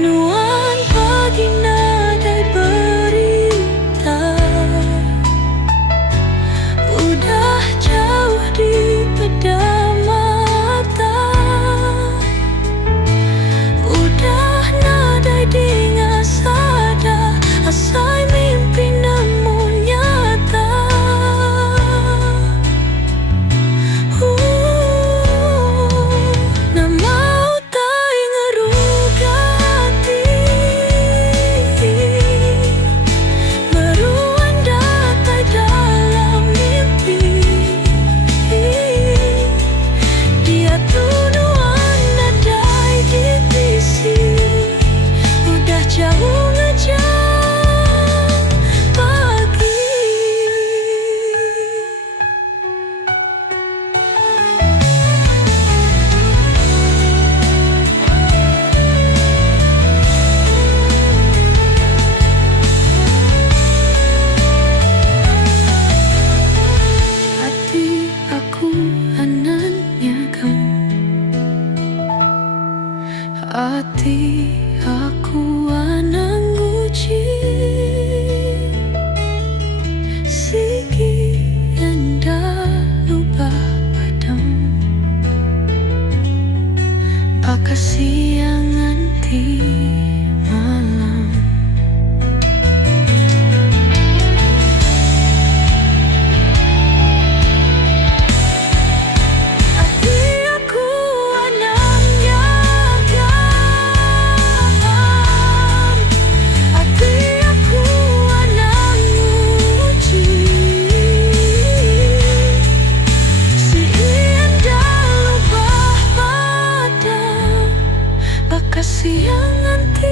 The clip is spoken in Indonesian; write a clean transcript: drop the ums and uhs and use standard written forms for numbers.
Nuan pagi nadai berita, udah jauh di peda mata, udah nadai dengar sada, asai mimpi namun nyata. Namau tai ngerugati, meruan datai dalam mimpi. Dia tunuan nadai di visi, udah jauh ngejar pagi. Hati aku anaknya kamu, hati aku anak nguci, sigi enda lupa padam, pakai siang nganti malam. Hati aku anaknya gam, hati aku anak nguci, si enda lupa padam, pakai siang nganti